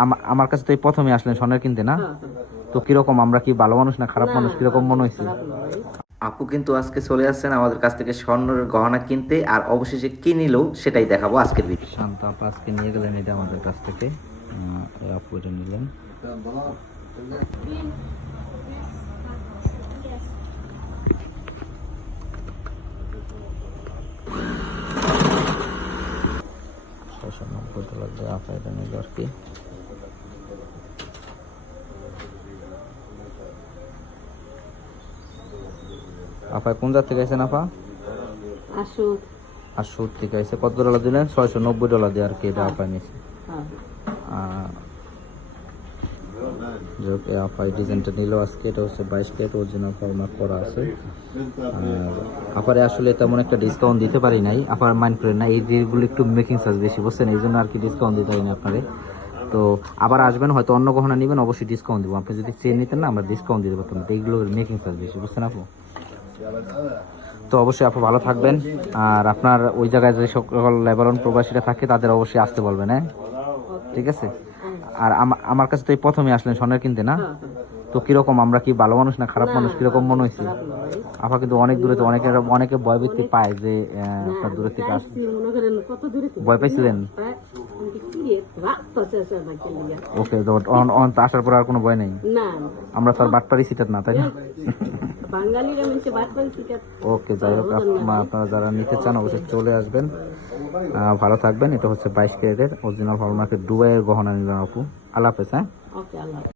আমা- আমার কাছে তো এই প্রথমে আসলেন স্বর্ণের কিনতে না? তো কীরকম আমরা কি ভালো মানুষ না খারাপ মানুষ? কীরকম মনে হয়েছে? আপু কিন্তু আজকে চলে আসছেন আমাদের কাছ থেকে স্বর্ণের গহনা কিনতে আর অবশেষে কি নিল সেটাই দেখাবো আজকের ভিডিও শান্ত আপা আজকে নিয়ে গেলেন এটা আমাদের কাছ থেকে। আপু এটা নিলেন। নব্বই ডলার আপা এটা নিল আর কি। আপা কোন জাত থেকে আছেন আপা? আর সুর থেকে আছে কত ডলার দিলেন? ছয়শো নব্বই ডলার দিয়ে আর কি এটা আপা নিয়েছে হ্যাঁ। যোগ আপাই ডিজাইনটা নিল আজকে। এটা হচ্ছে বাইশ ক্যারেট অরিজিনাল ফর্মার করা আছে। আর আপারে আসলে তেমন একটা ডিসকাউন্ট দিতে পারি নাই। আপার মাইন্ড করেন না এই যেগুলো একটু মেকিং চার্জ বেশি বুঝছেন? এই জন্য আর কি ডিসকাউন্ট দিতে পারি না আপনারে। তো আবার আসবেন হয়তো অন্য গহনা নেবেন অবশ্যই ডিসকাউন্ট দেবো। আপনি যদি চেন নিতেন না আমরা ডিসকাউন্ট দিতে পারতাম তো এইগুলোর মেকিং চার্জ বেশি বুঝছেন আপু? তো অবশ্যই আপু ভালো থাকবেন। আর আপনার ওই জায়গায় যে সকল লেবারন প্রবাসীরা থাকে তাদের অবশ্যই আসতে বলবেন হ্যাঁ? ঠিক আছে? আর আমা- আমার কাছে তো এই প্রথমে আসলেন স্বর্ণের কিনতে না? তো কীরকম আমরা কি ভালো মানুষ না খারাপ মানুষ কীরকম মনে হয়েছে? আপা কিন্তু অনেক দূরে তো অনেকে অনেকে ভয় ভীতি পায় যে আপনার দূরে থেকে আস। আসছি ভয় পাইছিলেন? ওকে অন- অন তো আসার পর আর কোনো ভয় নেই? না। আমরা তো আর বাটপারি সিটার না তাই না? বাঙালিরা মিশে ওকে যাই হোক আপ- আপনারা যারা নিতে চান অবশ্যই চলে আসবেন। ভালো থাকবেন এটা হচ্ছে বাইশ ক্যারেটের অরিজিনাল হলমার্কের দুবাইয়ের গহনা নিলাম আপু। আল্লাহ হাফেজ হ্যাঁ? ওকে আল্লাহ